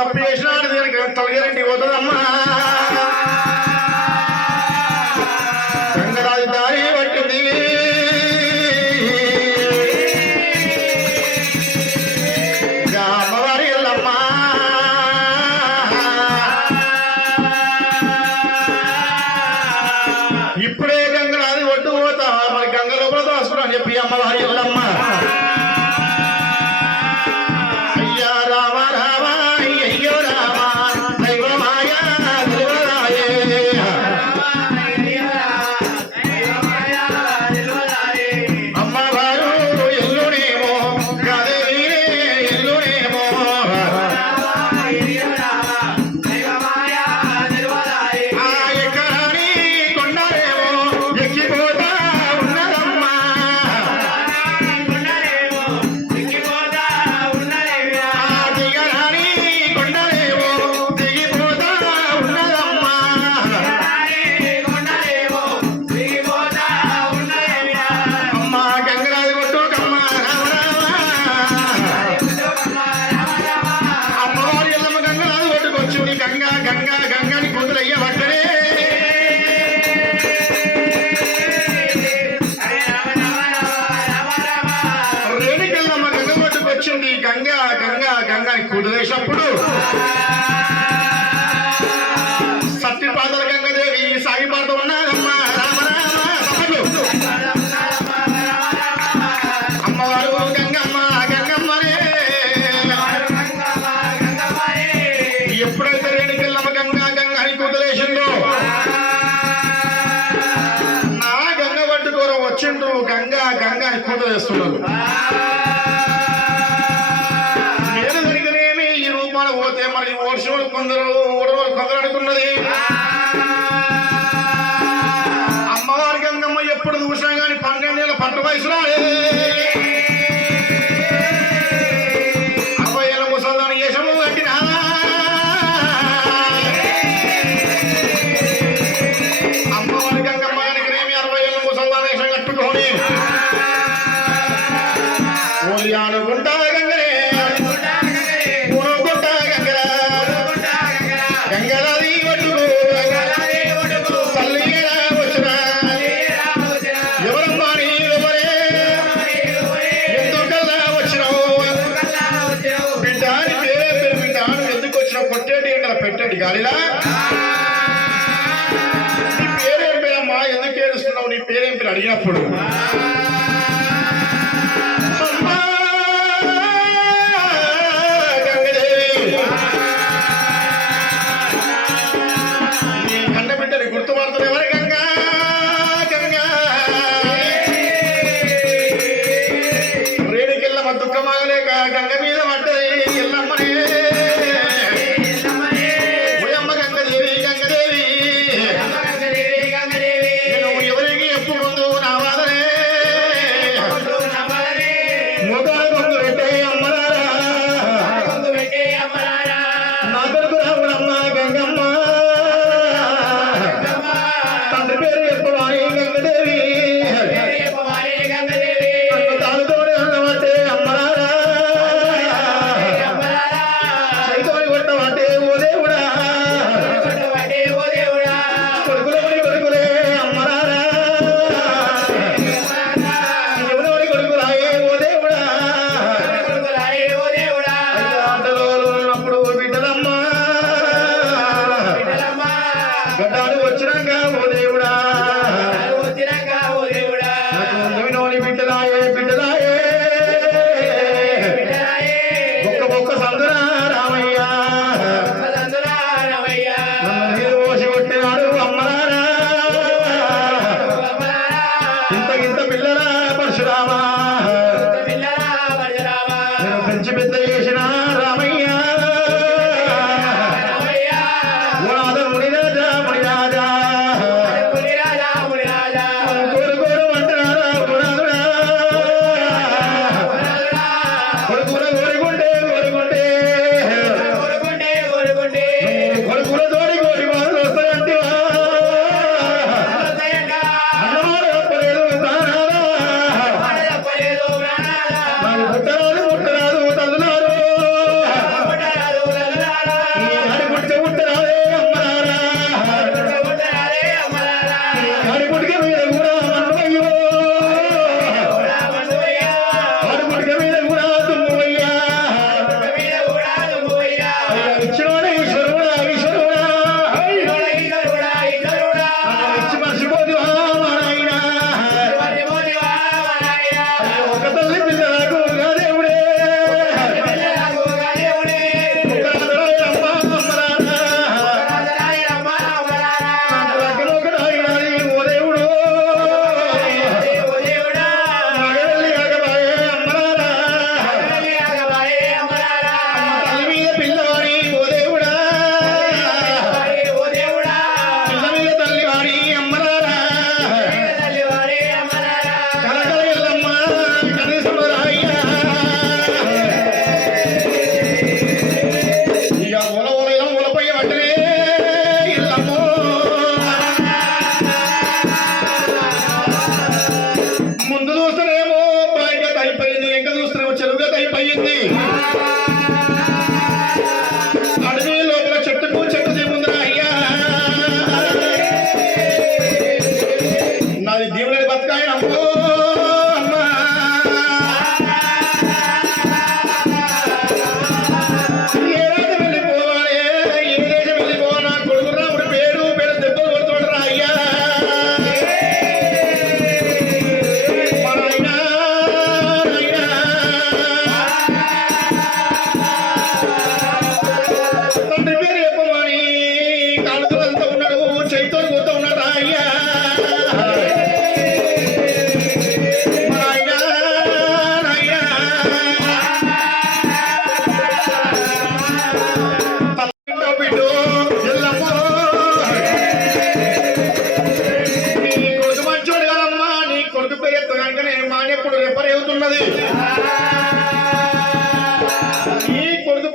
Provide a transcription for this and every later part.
తప్పు చేసినాడు దీనికి తొలగిరండి పోతుందమ్మా గంగరాజు దారి పట్టింది అమ్మవారి వెళ్ళమ్మా ఇప్పుడే గంగరాజు ఒడ్డు పోతా మరి గంగ లోపల దోసుకున్నా అని చెప్పి అమ్మవారి వెళ్ళమ్మా గంగా గంగా గంగా కుదిరేసినప్పుడు సత్యపాదల గంగదేవి సాగిపాడుతూ ఉన్నారమ్మా అమ్మవారు గంగమ్మ గంగమ్మనే ఎప్పుడైతే రేణుకెళ్ళమ్మ గంగా గంగా అని కుదిరేసిందో నా గంగ పట్టుకోర వచ్చిండ్రు గంగా గంగా అని కుదిరేస్తున్నారు పోతే మరి ఓడ్చోళ్ళు కొందరు ఓడవాళ్ళు కొందరు అనుకున్నది అమ్మవారి గంగమ్మ ఎప్పుడు చూసినా కానీ 12 ఏళ్ళ పట్టు వయసులో 60 ఏళ్ళ ముసల్దాని వేషము కట్టినా అమ్మవారి గంగమ్మ గారికి 60 ఏళ్ళ ముసల్దాని వేషం కట్టుకొని ఓలి ఆడుకుంటా గంగనే గంగరాది ఒడ్డుకు తల్లిగా వచ్చిన ఎవరమ్మా నీవరే ఎందుకల్లా వచ్చినావు బిడ్డ అని పేరే పేరు బిడ్డ ఎందుకు వచ్చినావు కొట్టేటి ఎండల పెట్టేటి గాలిలా నీ పేరేం పేరమ్మా ఎందుకు ఏడుస్తున్నావు నీ పేరేం పేరు అడిగినప్పుడు గుర్తుపడుతుంది ఎవరి గంగా గంగా రేణుకెళ్ళమ్మ దుఃఖమాగలేక గంగ మీద పడ్డది ఎల్లమ్మనే ఓయమ్మ గంగదేవి గంగదేవి నేను ఎవరికి ఎప్పు ముందు నా వాదనే మొదలు గొంతు పెట్టే అమ్మలారా నా కొడుకు రావుడమ్మ గంగమ్మ గడ్డాలు వచ్చినాక ఓ దేవుడా బిడ్డలాయే బిడ్డలాయే ఒక్క సందురా రామయ్య నన్ను పోసి కొట్టినాడు అమ్మలారా ఇంత పిల్లరా పరశురామా నేను పెంచి పెద్ద చేసిన రామయ్య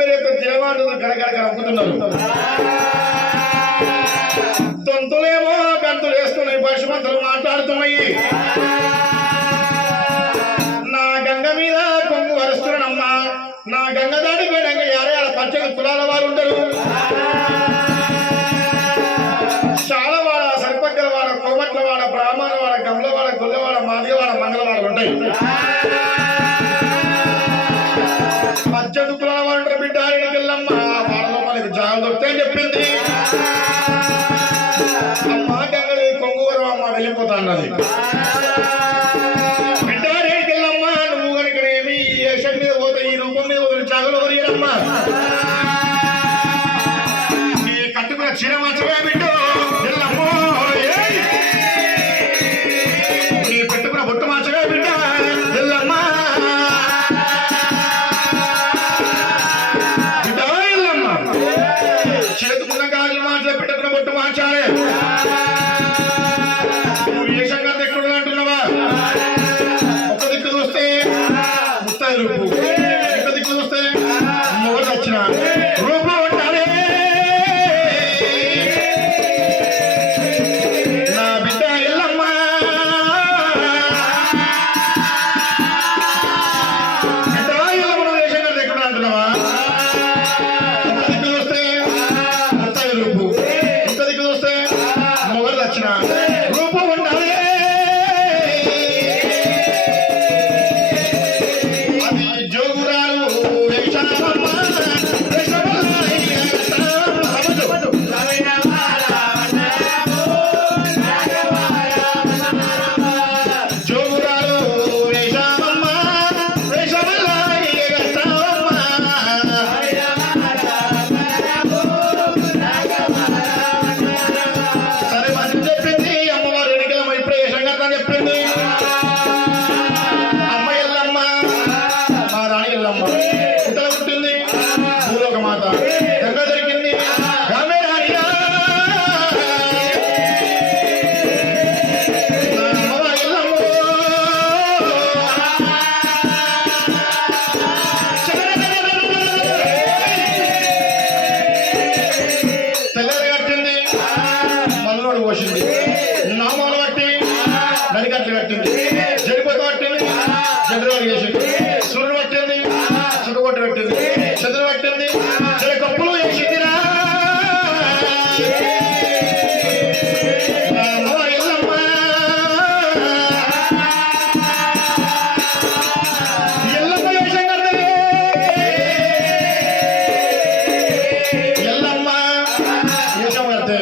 పేరు యొక్క దేవాలు గడగడ అమ్ముతున్నారు. తొంతులేమో గంతులు వేస్తున్నాయి, పశుమంతులు మాట్లాడుతున్నాయి. నా గంగ మీద కొంగు వరుస్తున్నానమ్మా, నా గంగ దాటి పోయినాక యారేళ్ళ పచ్చని కులాల వారు ఉండరు. శాలవాడ, సరిపక్కలవాడ, కోమట్లవాడ, బ్రాహ్మణవాడ, గమలవాడ, గొల్లవాడ, మాదిగవాడ, మంగళవాడలు ఉంటాయి. పచ్చని కులాల వాడు ఉంటారు. బిడ్డ ఎన్నికల్లమ్మ వాళ్ళలో మనకి జాగ్రత్త దొరుకుతాయని చెప్పింది. అమ్మ గంగలు కొంగు వరం అమ్మ వెళ్ళిపోతా అన్నది. బిడ్డ ఎన్నికల్లమ్మ నువ్వు కనుకనేమి ఈ వేషం మీద పోతే ఈ రూపం మీద పోతే జాగలు వరియరమ్మా. ఈ కట్టుకున్న చీర మాత్రమే బిడ్డ ఎల్లమ్మో, నీ పెట్టుకున్న బొట్టు మాత్రమే బిడ్డ ఎల్లమ్మ. బిడ్డ ఎల్లమ్మ చేతుకున్న గాజులు మాత్రమే పెట్టుకున్న బొట్టు మార్చాలి. నువ్వు ఏ సంగతి ఎక్కడ అంటున్నావా? ఒక దిక్కు చూస్తే ముస్తాయి రూపు, ఇంక దిక్కు చూస్తే మొగలు వచ్చిన రూపు ఉండాలి. నా బిడ్డ ఎల్లమ్మ బిడ్డ ఎల్లమ్మ నువ్వు ఏ సంగతి ఎక్కడ అంటున్నావా? ఒక దిక్కు చూస్తే ముస్తాయి రూపు, ఇంక దిక్కు చూస్తే మొగలు వచ్చిన రూపు ఉండాలి. అది జోగురాలు వేషాలమ్మ, జోగురాలు వేషాలమ్మ, సరే మంచి చెప్పింది అమ్మవారు ఎన్నికలమ్మ. ఇప్పుడే ఏ సంగతి అని చెప్పింది. అమ్మ ఎల్లమ్మ మా రాణి ఎల్లమ్మ పుట్టల పుట్టింది, భూలోక మాత గంగ దొరికింది. రామే రాణిగా నా అమ్మవారు ఎల్లమ్మ. తెల్లరి కట్టింది, మల్లోడు పోసింది. నామాలు పట్టి నడిగట్లు కట్టింది, జడిపొట్టు పట్టింది, జడ్రోలు చేసింది. సురుడు పట్టింది, సుడుగొట్టు పెట్టింది, చెదురు పట్టింది, జడ కప్పులు వేసిందిరా. నా అమ్మవారు ఎల్లమ్మ. ఎల్లమ్మ వేషం కడితే ఎల్లమ్మ వేషం కడితే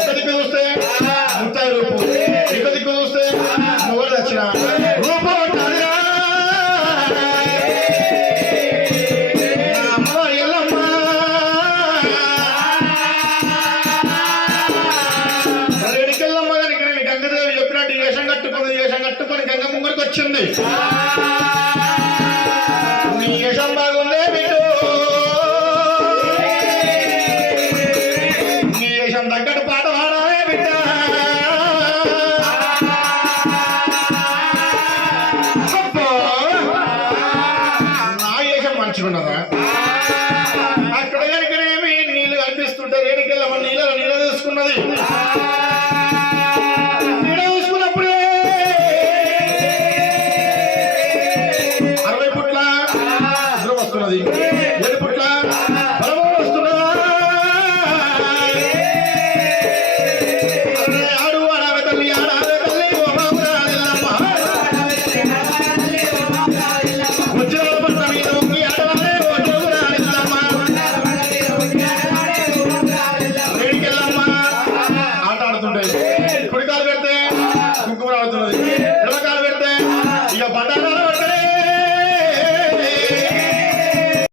ఒక దిక్కు చూస్తే ముత్తాయి రూపు, ఇంకో దిక్కు చూస్తే మొగలు వచ్చిన రూపు ఉండాలిరా. నా అమ్మవారు ఎల్లమ్మ. మరి ఎన్నికెళ్ళమ్మ గారికి నేను గంగదేవి చెప్పినట్టు ఈ వేషం కట్టుకొని గంగ ముంగడికి వచ్చింది. నీ వేషం బాగుందే బిడ్డు, నీ వేషం తగ్గట్టు పాట పాడాలే బిడ్డ. అబ్బో, నా వేషం మంచిగున్నదా? అక్కడ కనుకనేమి నీళ్ళు కనిపిస్తుంటే రేణుకెళ్ళమ్మ నీళ్ళ తీసుకున్నది. నీళ్ళ తీసుకున్నప్పుడే 60 పుట్ల దూరం వస్తున్నది, 7 పుట్ల బలము వస్తున్నదా? ఆడు ఆడావే తల్లి, ఆడావే తల్లి ఓ బాబురాలెల్లమ్మ. ఉజ్జల పట్ల మీద ఒంగి ఆడవాలే ఓ జోగురాలెల్లమ్మ. రేణుకెళ్ళమ్మ ఆట ఆడుతుంటే కుడికాలు పెడితే కుంకుమ ఆడుతున్నది,